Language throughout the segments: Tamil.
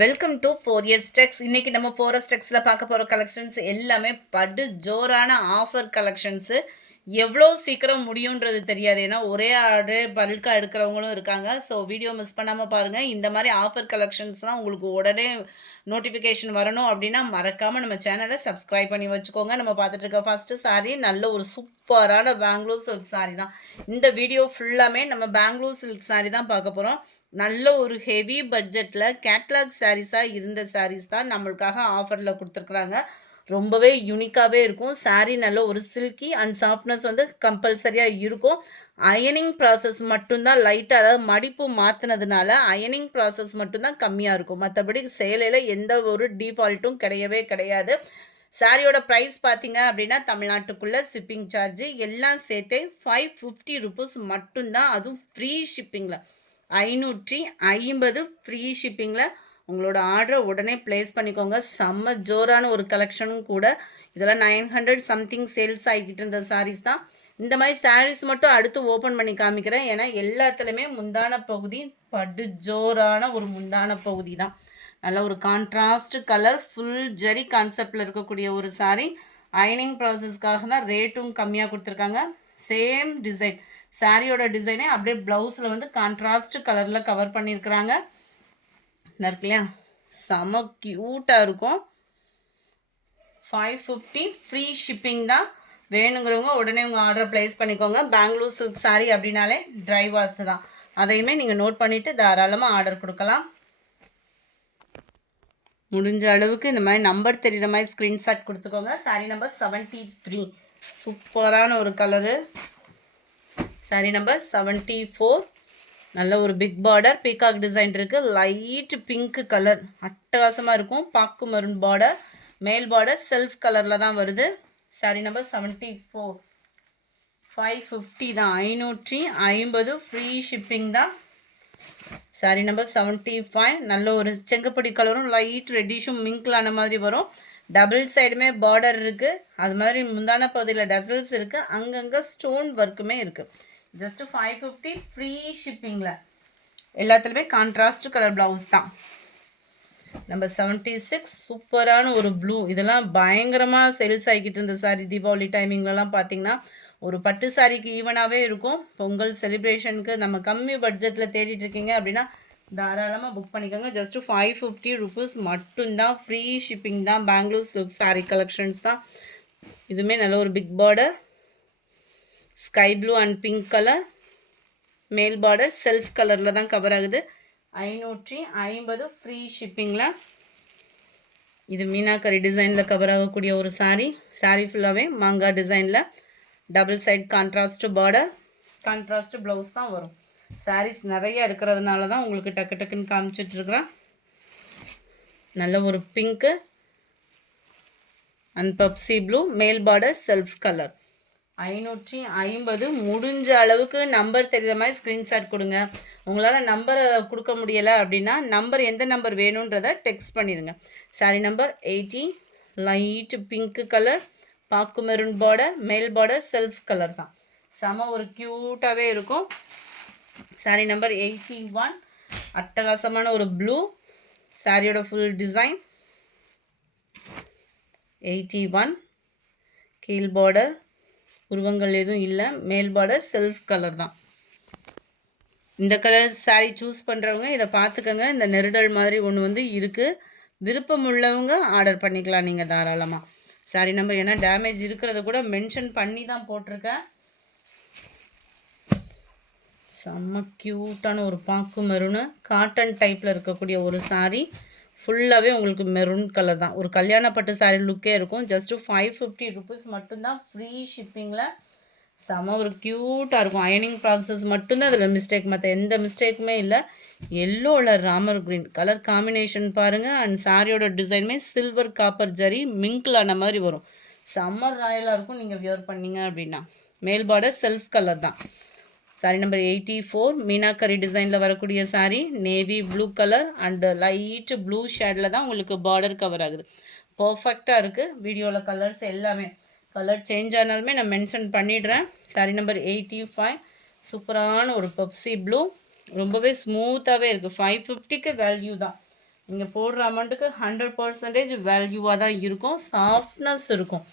Welcome to 4S Techs. இன்னைக்கு நம்ம 4S Techsல பார்க்க போகிற கலெக்ஷன்ஸ் எல்லாமே படு ஜோரான ஆஃபர் கலெக்ஷன்ஸு. எவ்வளோ சீக்கிரம் முடியுன்றது தெரியாது, ஏன்னா ஒரே ஆர்டர் பல்காக எடுக்கிறவங்களும் இருக்காங்க. ஸோ வீடியோ மிஸ் பண்ணாமல் பாருங்கள். இந்த மாதிரி ஆஃபர் கலெக்ஷன்ஸ்லாம் உங்களுக்கு உடனே நோட்டிஃபிகேஷன் வரணும் அப்படின்னா மறக்காமல் நம்ம சேனலை சப்ஸ்கிரைப் பண்ணி வச்சுக்கோங்க. நம்ம பார்த்துட்டு இருக்க ஃபஸ்ட்டு சாரீ நல்ல ஒரு சூப்பரான பெங்களூர் சில்க் சாரீ தான். இந்த வீடியோ ஃபுல்லாமே நம்ம பெங்களூர் சில்க் சாரீ தான் பார்க்க போகிறோம். நல்ல ஒரு ஹெவி பட்ஜெட்டில் கேட்லாக் சாரீஸாக இருந்த சாரீஸ் தான் நம்மளுக்காக ஆஃபரில் கொடுத்துருக்குறாங்க. ரொம்பவே யூனிக்காகவே இருக்கும். சாரீ நல்ல ஒரு சில்கி அண்ட் சாஃப்ட்னஸ் வந்து கம்பல்சரியாக இருக்கும். அயனிங் ப்ராசஸ் மட்டும்தான் லைட்டாக, அதாவது மடிப்பு மாற்றினதுனால அயனிங் ப்ராசஸ் மட்டும்தான் கம்மியாக இருக்கும். மற்றபடி சேலையில் எந்த ஒரு டிஃபால்ட்டும் கிடையவே கிடையாது. சாரியோட ப்ரைஸ் பார்த்தீங்க அப்படின்னா தமிழ்நாட்டுக்குள்ளே ஷிப்பிங் சார்ஜு எல்லாம் சேர்த்தே 550 ருபீஸ் மட்டும்தான், அதுவும் ஃப்ரீ ஷிப்பிங்கில். 550 ஃப்ரீ ஷிப்பிங்கில் உங்களோட ஆர்டரை உடனே ப்ளேஸ் பண்ணிக்கோங்க. செம்ம ஜோரான ஒரு கலெக்ஷனும் கூட. இதெல்லாம் 900 சம்திங் சேல்ஸ் ஆகிக்கிட்டு இருந்த சாரீஸ் தான். இந்த மாதிரி சாரீஸ் மட்டும் அடுத்து ஓப்பன் பண்ணி காமிக்கிறேன், ஏன்னா எல்லாத்துலேயுமே முந்தான பகுதி படு ஜோரான ஒரு முந்தான பகுதி தான். நல்ல ஒரு கான்ட்ராஸ்ட் கலர், ஃபுல் ஜெரி கான்செப்டில் இருக்கக்கூடிய ஒரு சாரீ. அயனிங் ப்ராசஸ்க்காக தான் ரேட்டும் கம்மியாக கொடுத்துருக்காங்க. சேம் டிசைன், சாரியோட டிசைனே அப்படியே ப்ளவுஸில் வந்து கான்ட்ராஸ்ட் கலரில் கவர் பண்ணியிருக்கிறாங்க. இருக்கு இல்லையா, செம க்யூட்டாக இருக்கும். 550 ஃப்ரீ ஷிப்பிங் தான். வேணுங்கிறவங்க உடனே உங்கள் ஆர்டரை ப்ளேஸ் பண்ணிக்கோங்க. பெங்களூர் சில்க் சாரீ அப்படின்னாலே ட்ரை வாஷ் தான், அதையுமே நீங்கள் நோட் பண்ணிவிட்டு தாராளமாக ஆர்டர் கொடுக்கலாம். முடிஞ்ச அளவுக்கு இந்த மாதிரி நம்பர் தெரிகிற மாதிரி ஸ்க்ரீன்ஷாட் கொடுத்துக்கோங்க. சாரீ நம்பர் 73, சூப்பரான ஒரு கலரு. சாரீ நம்பர் 74, நல்ல ஒரு பிக் பார்டர், பீகாக் டிசைன் இருக்குது. லைட் பிங்க் கலர் அட்டகாசமாக இருக்கும். பாக்கு மருன் பார்டர், மேல் பார்டர் செல்ஃப் கலரில் தான் வருது. சாரீ நம்பர் 74, 550 தான், 550 ஃப்ரீ ஷிப்பிங் தான். சாரீ நம்பர் 75, நல்ல ஒரு செங்கப்பொடி கலரும் லைட் ரெட்டிஷும் மிங்கிளான மாதிரி வரும். டபுள் சைடுமே பார்டர் இருக்குது. அது மாதிரி முந்தான பகுதியில் டசல்ஸ் இருக்குது. அங்கங்கே ஸ்டோன் ஒர்க்குமே இருக்குது. ஜஸ்ட்டு 550 ஃப்ரீ ஷிப்பிங்கில். எல்லாத்துலேயுமே கான்ட்ராஸ்ட் கலர் ப்ளவுஸ் தான். நம்பர் 76, சூப்பரான ஒரு ப்ளூ. இதெல்லாம் பயங்கரமாக சேல்ஸ் ஆகிக்கிட்டு இருந்த சாரீ. தீபாவளி டைமிங்லலாம் பார்த்திங்கன்னா ஒரு பட்டு சாரிக்கு ஈவனாகவே இருக்கும். பொங்கல் செலிப்ரேஷனுக்கு நம்ம கம்மி பட்ஜெட்டில் தேடிட்டு இருக்கீங்க அப்படின்னா தாராளமாக புக் பண்ணிக்கோங்க. ஜஸ்ட்டு 550 ருபீஸ் மட்டும்தான், ஃப்ரீ ஷிப்பிங் தான். பெங்களூர் சில்க் சாரீ கலெக்ஷன்ஸ் தான். இதுவுமே நல்ல ஒரு big border, sky blue and pink colour, மேல் பார்டர் செல்ஃப் கலரில் தான் கவர் ஆகுது. 550 ஃப்ரீ ஷிப்பிங்கில். இது மீனாக்கரி டிசைனில் கவர் ஆகக்கூடிய ஒரு சாரீ. சாரீ ஃபுல்லாகவே மாங்கா டிசைனில் double side contrast border, contrast blouse தான் வரும். சாரீஸ் நிறைய இருக்கிறதுனால தான் உங்களுக்கு டக்கு டக்குன்னு காமிச்சிட்ருக்குறேன். நல்ல ஒரு பிங்க்கு அண்ட் பப்சி ப்ளூ, மேல் பார்டர் செல்ஃப் கலர். 550. முடிஞ்ச அளவுக்கு நம்பர் தெரிகிற மாதிரி ஸ்க்ரீன்ஷாட் கொடுங்க. உங்களால் நம்பரை கொடுக்க முடியலை அப்படின்னா நம்பர், எந்த நம்பர் வேணுன்றதை டெக்ஸ்ட் பண்ணிடுங்க. Sari number 80, light pink colour, பாக்கு மெரூன் பார்டர், மேல் பார்டர் செல்ஃப் கலர் தான். செம ஒரு க்யூட்டாகவே இருக்கும். சாரீ நம்பர் 81, அட்டகாசமான ஒரு ப்ளூ. சாரியோட ஃபுல் டிசைன் 81, கீழ் பார்டர் உருவங்கள் எதுவும் இல்லை, மேல் பார்டர் செல்ஃப் கலர் தான். இந்த கலர் சாரீ சூஸ் பண்ணுறவங்க இதை பார்த்துக்கோங்க. இந்த நெருடல் மாதிரி ஒன்று வந்து இருக்குது. விருப்பம் உள்ளவங்க ஆர்டர் பண்ணிக்கலாம் நீங்கள் தாராளமாக. சாரீ நம்பர் ஏன்னா டேமேஜ் இருக்கிறத கூட மென்ஷன் பண்ணி தான் போட்டிருக்கேன். செம்ம க்யூட்டான ஒரு பாக்கு மெரூனு, காட்டன் டைப்பில் இருக்கக்கூடிய ஒரு சாரீ. ஃபுல்லாகவே உங்களுக்கு மெரூன் கலர் தான். ஒரு கல்யாண பட்டு சாரீ லுக்கே இருக்கும். ஜஸ்ட்டு 550 ருபீஸ் மட்டும்தான், ஃப்ரீ ஷிப்பிங்கில். செம்ம ஒரு க்யூட்டாக இருக்கும். அயனிங் ப்ராசஸ் மட்டும்தான் அதில் மிஸ்டேக், மற்ற எந்த மிஸ்டேக்குமே இல்லை. எல்லோவில் ராமர் க்ரீன் கலர் காம்பினேஷன் பாருங்கள். அண்ட் சாரியோட டிசைனுமே சில்வர் காப்பர் ஜரி மிங்கிளான மாதிரி வரும். செம்ம ராயலாக இருக்கும் நீங்கள் வியர் பண்ணிங்க அப்படின்னா. மேல் பார்டர் செல்ஃப் கலர் தான். சாரீ நம்பர் 84, மீனாக்கரி டிசைனில் வரக்கூடிய sari. Navy blue colour and light blue ஷேடில் தான் உங்களுக்கு பார்டர் கவர் ஆகுது. பர்ஃபெக்டாக இருக்குது. வீடியோவில் கலர்ஸ் எல்லாமே கலர் சேஞ்ச் ஆனாலுமே நான் மென்ஷன் பண்ணிடுறேன். சாரீ நம்பர் 85, சூப்பரான ஒரு பப்சி ப்ளூ. ரொம்பவே ஸ்மூத்தாகவே இருக்குது. 550க்கு வேல்யூ தான். நீங்கள் போடுற அமௌண்ட்டுக்கு 100% வேல்யூவாக தான் இருக்கும். சாஃப்ட்னஸ் இருக்கும்.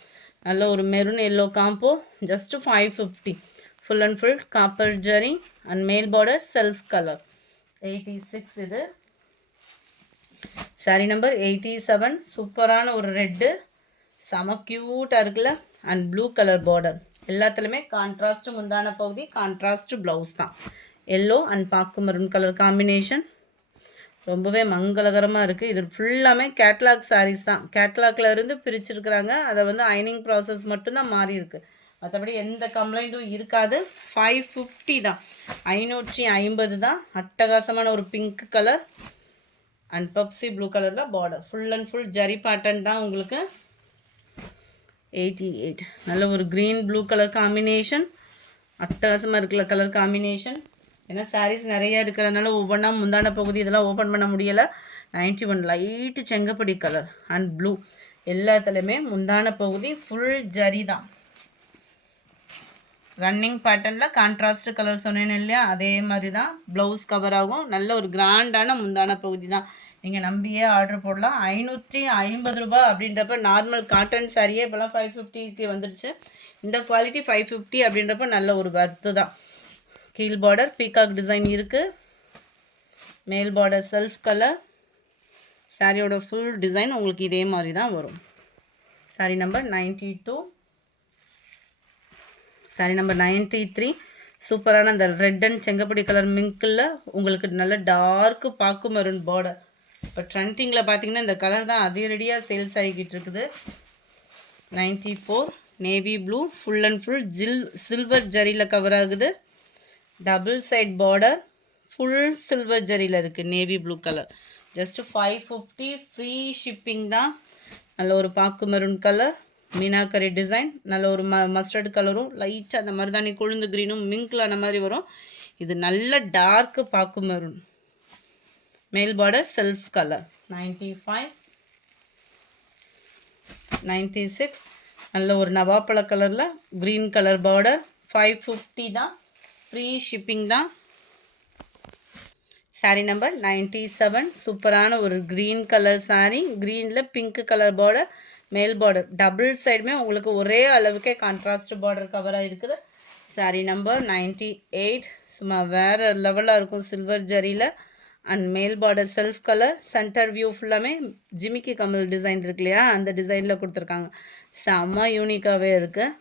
நல்ல ஒரு maroon yellow combo, just 550. Full and full copper zari and மேல் பார்டர் செல்ஃப் கலர். 86 இது. Sorry number 87. சூப்பரான ஒரு ரெட்டு, செம க்யூட்டாக இருக்குல்ல. And blue colour border. எல்லாத்துலேயுமே கான்ட்ராஸ்ட் முந்தான பகுதி, கான்ட்ராஸ்ட் ப்ளவுஸ் தான். எல்லோ அண்ட் பாக்கு மெரூன் கலர் காம்பினேஷன் ரொம்பவே மங்களகரமாக இருக்குது. இது ஃபுல்லாமே கேட்லாக் சாரீஸ் தான். கேட்லாக்ல இருந்து பிரிச்சிருக்கிறாங்க. அதை வந்து அயனிங் ப்ராசஸ் மட்டும்தான் மாறி இருக்குது. மற்றபடி எந்த கம்ப்ளைண்ட்டும் இருக்காது. 550 தான், 550 தான். அட்டகாசமான ஒரு pink colour and Pepsi blue கலரில் border. Full and full zari pattern தான் உங்களுக்கு. 88. நல்ல ஒரு க்ரீன் ப்ளூ கலர் காம்பினேஷன். அட்டகாசமாக இருக்குல்ல கலர் காம்பினேஷன். ஏன்னா சாரீஸ் நிறையா இருக்கிறதுனால ஒவ்வொன்றா முந்தான பகுதி இதெல்லாம் ஓப்பன் பண்ண முடியலை. 91. லைட்டு செங்கப்படி கலர் அண்ட் ப்ளூ. எல்லாத்துலேயுமே முந்தான பகுதி ஃபுல் ஜரி தான். ரன்னிங் பேட்டர்னில் கான்ட்ராஸ்ட் கலர் சொன்னேன்னு இல்லையா, அதே மாதிரி தான் ப்ளவுஸ் கவர் ஆகும். நல்ல ஒரு கிராண்டான முந்தான பகுதி தான். நீங்கள் நம்பியே ஆர்டர் போடலாம். 550 ரூபா அப்படின்றப்ப நார்மல் காட்டன் சாரியே இப்போலாம் 550க்கு வந்துடுச்சு. இந்த குவாலிட்டி 550 அப்படின்றப்ப நல்ல ஒரு வர்த்து தான். கீழ் பார்டர் பீகாக் டிசைன் இருக்குது. மேல் பார்டர் செல்ஃப் கலர். சாரியோட ஃபுல் டிசைன் உங்களுக்கு இதே மாதிரி தான் வரும். Sorry number 92. Sorry number 93. சூப்பரான அந்த ரெட் அண்ட் செங்கப்படி கலர் மிங்கில் உங்களுக்கு நல்ல டார்க்கு பாக்கு மெரூன் பார்டர். இப்போ ட்ரெண்டிங்கில் பார்த்தீங்கன்னா இந்த கலர் தான் அதிரடியாக சேல்ஸ் ஆகிக்கிட்டு இருக்குது. 94. Navy blue full and full silver ஜரியில் கவர் ஆகுது. Double side border full silver ஜரியில் இருக்குது. Navy blue colour just 550. Free shipping தான். நல்ல ஒரு பாக்கு மெரூன் கலர், மீனாக்கரி டிசைன். நல்ல ஒரு மஸ்டர்டு கலரும் லைட்டாக அந்த மருதாணி கொழுந்து க்ரீனும் மிங்கில் அந்த மாதிரி வரும். இது நல்ல டார்க்கு பாக்கு மெரூன். மேல் பார்டர் செல்ஃப் கலர். 95. 96. நல்ல ஒரு நவாப்பழ கலரில் க்ரீன் கலர் பார்டர். 550 தான். ஃப்ரீ ஷிப்பிங் தான். Sorry number 97. சூப்பரான ஒரு க்ரீன் கலர் சாரீ, க்ரீனில் பிங்க் கலர் பார்டர். மேல் பார்டர் டபுள் சைடுமே உங்களுக்கு ஒரே அளவுக்கே கான்ட்ராஸ்ட் பார்டர் கவராக இருக்குது. Sorry number 98. சும்மா வேறு லெவலாக இருக்கும் சில்வர் ஜரியில். அண்ட் மேல் border self colour. Centre view ஃபுல்லாமே ஜிமிக்கி கமல் டிசைன் இருக்கு இல்லையா, அந்த டிசைனில் கொடுத்துருக்காங்க. செம்ம யூனிக்காகவே இருக்குது.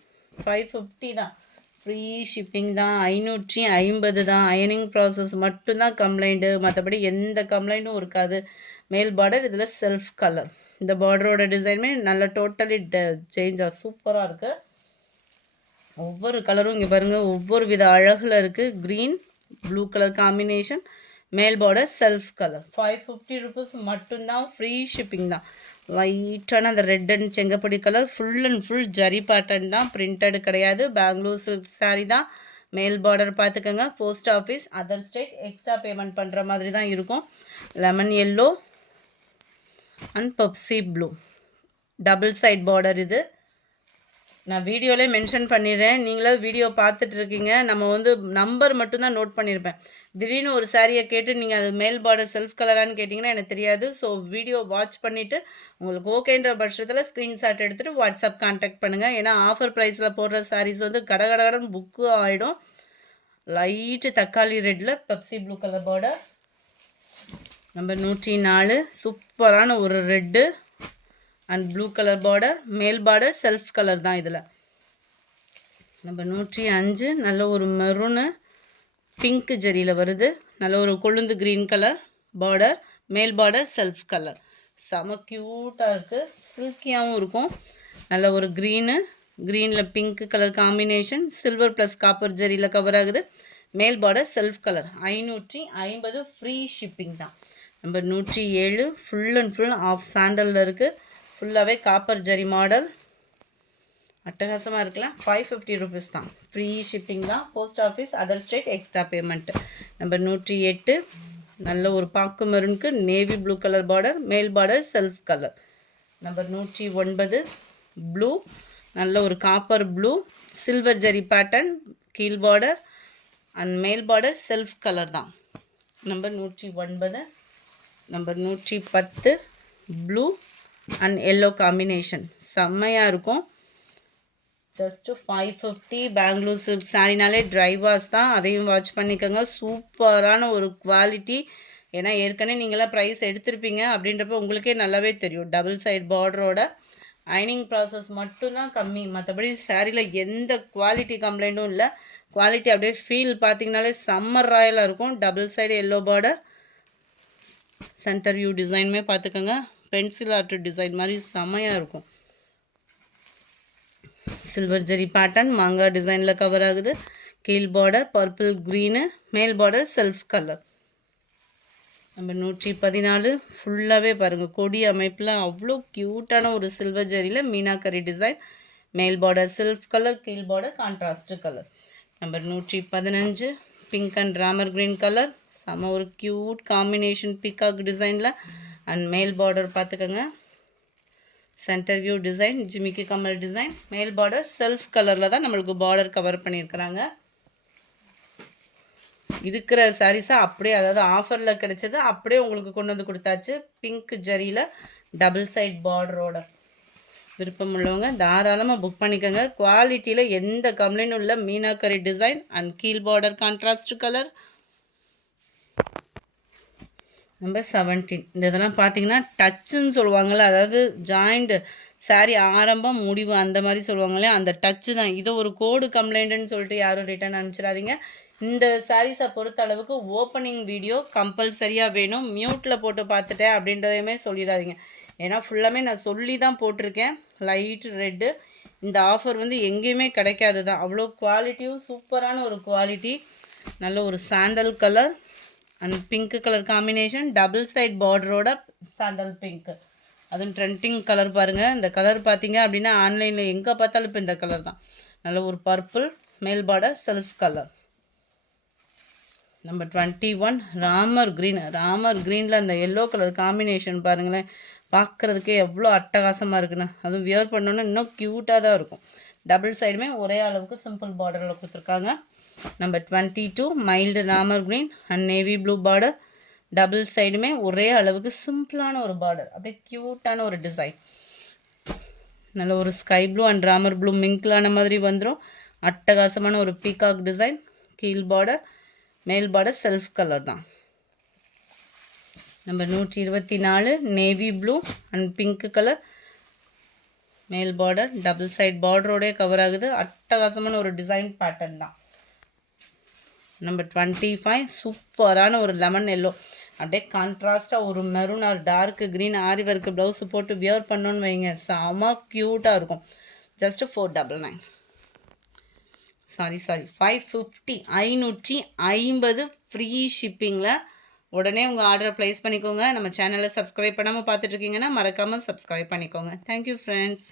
550 தான். ஃப்ரீ ஷிப்பிங் தான். 550 தான். அயனிங் ப்ராசஸ் மட்டும்தான் கம்ப்ளைண்ட்டு, மற்றபடி எந்த கம்ப்ளைண்ட்டும் இருக்காது. மேல் பார்டர் இதில் செல்ஃப் கலர். இந்த பார்டரோட டிசைனுமே நல்ல டோட்டலி சேஞ்சாக சூப்பராக இருக்குது. ஒவ்வொரு கலரும் இங்கே பாருங்கள் ஒவ்வொரு வித அழகில் இருக்குது. Green blue colour combination. மேல் பார்டர் செல்ஃப் கலர். 550 ருபீஸ் மட்டும்தான். ஃப்ரீ ஷிப்பிங் தான். லைட்டான அந்த ரெட் அண்ட் செங்கப்படி colour full and full zari pattern தான், பிரிண்டடு கிடையாது. பெங்களூர் சில்க் சாரீ தான். மேல் பார்டர் பார்த்துக்கோங்க. Post office other state extra payment பண்ணுற மாதிரி தான் இருக்கும். Lemon yellow and Pepsi blue double side border. இது நான் வீடியோவிலே மென்ஷன் பண்ணிடுறேன். நீங்களும் வீடியோ பார்த்துட்ருக்கீங்க. நம்ம வந்து நம்பர் மட்டும்தான் நோட் பண்ணியிருப்பேன். திடீர்னு ஒரு சாரியை கேட்டு நீங்கள் அது மேல் பார்டர் செல்ஃப் கலரானு கேட்டிங்கன்னா எனக்கு தெரியாது. ஸோ வீடியோ வாட்ச் பண்ணிவிட்டு உங்களுக்கு ஓகேன்ற பட்சத்தில் ஸ்க்ரீன்ஷாட் எடுத்துகிட்டு வாட்ஸ்அப் கான்டாக்ட் பண்ணுங்கள். ஏன்னா ஆஃபர் ப்ரைஸில் போடுற சாரீஸ் வந்து கடகடகடன் புக்கு ஆகிடும். லைட்டு தக்காளி ரெட்டில் Pepsi blue colour border. Number 104. சூப்பரான ஒரு red and blue colour border. மேல் பார்டர் செல்ஃப் கலர் தான் இதில். நம்பர் 105. நல்ல ஒரு மெரூனு பிங்க் ஜரியில் வருது. நல்ல ஒரு கொழுந்து க்ரீன் கலர் பார்டர். மேல் பார்டர் செல்ஃப் கலர். செம க்யூட்டாக இருக்குது. சில்கியாகவும் இருக்கும். நல்ல ஒரு க்ரீனில் pink colour combination. Silver plus copper ஜரியில் கவர் ஆகுது. மேல் border self colour. 550 free shipping தான். Number 107. Full and full of சாண்டலில் இருக்குது. ஃபுல்லாகவே காப்பர் ஜரி மாடல். அட்டகாசமாக இருக்கலாம். 550 ருபீஸ் தான். ஃப்ரீ ஷிப்பிங் தான். Post office other state extra payment. Number 108. நல்ல ஒரு பாக்கு மெரூனுக்கு நேவி ப்ளூ கலர் பார்டர். மேல் border self colour. Number 109. Blue நல்ல ஒரு copper blue silver zari pattern. கீழ் பார்டர் அண்ட் மேல் பார்டர் செல்ஃப் கலர் தான். Number 109. Number 110 blue and yellow combination செம்மையாக இருக்கும். ஜஸ்ட்டு 550 பெங்களூர் சில்க் சாரினாலே ட்ரை வாஷ் தான், அதையும் வாட்ச் பண்ணிக்கோங்க. சூப்பரான ஒரு குவாலிட்டி. ஏன்னா ஏற்கனவே நீங்களாம் ப்ரைஸ் எடுத்திருப்பீங்க அப்படின்றப்ப உங்களுக்கே நல்லாவே தெரியும். டபுள் சைட் பார்டரோட அயனிங் ப்ராசஸ் மட்டும்தான் கம்மி, மற்றபடி சாரியில் எந்த குவாலிட்டி கம்ப்ளைண்ட்டும் இல்லை. குவாலிட்டி அப்படியே ஃபீல் பார்த்தீங்கனாலே சம்மர் ராயலாக இருக்கும். Double side yellow border, centre view டிசைனுமே பார்த்துக்கோங்க. பென்சில் ஆர்ட் டிசைன் மாதிரி செம்மையாக இருக்கும். சில்வர் ஜெரி பேட்டர்ன் மாங்கா டிசைனில் கவர் ஆகுது. கீழ் பார்டர் பர்பிள் க்ரீனு, மேல் பார்டர் செல்ஃப் கலர். நம்ம 114 ஃபுல்லாகவே பாருங்கள் கொடி அமைப்பில் அவ்வளோ க்யூட்டான ஒரு சில்வர் ஜெரியில் மீனாக்கரி டிசைன். மேல் பார்டர் செல்ஃப் கலர், கீழ் border contrast colour. Number 115 pink and Ramar green colour. செம ஒரு க்யூட் காம்பினேஷன் பீகாக் டிசைனில். அண்ட் மேல் பார்டர் பார்த்துக்கோங்க, சென்டர் வியூ டிசைன், ஜிமிக்கி கமல் டிசைன். மேல் பார்டர் செல்ஃப் கலரில் தான் நம்மளுக்கு பார்டர் கவர் பண்ணியிருக்கிறாங்க. இருக்கிற சாரீஸாக அப்படியே, அதாவது ஆஃபரில் கிடைச்சது அப்படியே உங்களுக்கு கொண்டு வந்து கொடுத்தாச்சு. பிங்க் ஜரியில் டபுள் சைட் பார்டரோட. விருப்பம் உள்ளவங்க தாராளமாக புக் பண்ணிக்கோங்க. குவாலிட்டியில் எந்த கம்ப்ளைண்ட்டும் இல்லை. மீனாக்கரி டிசைன் அண்ட் கீழ் பார்டர் கான்ட்ராஸ்ட் கலர். நம்பர் 17 இந்த இதெல்லாம் பார்த்தீங்கன்னா டச்சுன்னு சொல்லுவாங்கள்ல, அதாவது ஜாயிண்ட் சாரீ ஆரம்பம் முடிவு அந்த மாதிரி சொல்லுவாங்களே, அந்த டச்சு தான். இதை ஒரு கோடு கம்ப்ளைண்ட்டுன்னு சொல்லிட்டு யாரும் ரிட்டர்ன் அனுப்பிச்சிடாதீங்க. இந்த சாரீஸை பொறுத்த அளவுக்கு ஓப்பனிங் வீடியோ கம்பல்சரியாக வேணும். மியூட்டில் போட்டு பார்த்துட்டேன் அப்படின்றதையுமே சொல்லிடாதீங்க. ஏன்னா ஃபுல்லாமே நான் சொல்லி தான் போட்டிருக்கேன். Light red. இந்த ஆஃபர் வந்து எங்கேயுமே கிடைக்காது தான். அவ்வளோ குவாலிட்டியும் சூப்பரான ஒரு குவாலிட்டி. நல்ல ஒரு sandal colour and pink colour combination. Double side பார்டரோட சாண்டல் பிங்க். அதுவும் ட்ரெண்டிங் கலர் பாருங்கள். இந்த கலர் பார்த்தீங்க அப்படின்னா ஆன்லைனில் எங்கே பார்த்தாலும் இப்போ இந்த கலர் தான். நல்ல ஒரு பர்பிள், மேல் border self colour. Number 21 Ramar green. Ramar க்ரீனில் அந்த எல்லோ கலர் காம்பினேஷன் பாருங்களேன், பார்க்குறதுக்கே எவ்வளோ அட்டகாசமாக இருக்குன்னு. அதுவும் வியர் பண்ணோன்னா இன்னும் க்யூட்டாக தான் இருக்கும். டபுள் சைடுமே ஒரே அளவுக்கு சிம்பிள் பார்டரில் கொடுத்துருக்காங்க. Number 22 mild Ramar green and navy blue border. Double சைடுமே ஒரே அளவுக்கு சிம்பிளான ஒரு பார்டர், அப்படியே க்யூட்டான ஒரு டிசைன். நல்ல ஒரு sky blue and Ramar blue மிங்கிளான மாதிரி வந்துடும். அட்டகாசமான ஒரு பீகாக் டிசைன். கீழ் பார்டர், மேல் பார்டர் செல்ஃப் கலர் தான். Number 124 navy blue and pink colour. மேல் பார்டர் டபுள் சைட் பார்டரோடே கவர் ஆகுது. அட்டகாசமான ஒரு டிசைன் பேட்டர்ன் தான். நம்பர் 25 சூப்பரான ஒரு லெமன் எல்லோ, அப்படியே கான்ட்ராஸ்டாக ஒரு maroon or dark green aari work blouse போட்டு வியர் பண்ணோன்னு வைங்க, செம க்யூட்டாக இருக்கும். ஜஸ்ட்டு 499. சாரி 550, 550 ஃப்ரீ ஷிப்பிங்கில். உடனே உங்கள் ஆர்டரை ப்ளேஸ் பண்ணிக்கோங்க. நம்ம சேனலை சப்ஸ்கிரைப் பண்ணாமல் பார்த்துட்ருக்கீங்கன்னா மறக்காமல் சப்ஸ்கிரைப் பண்ணிக்கோங்க. Thank you friends.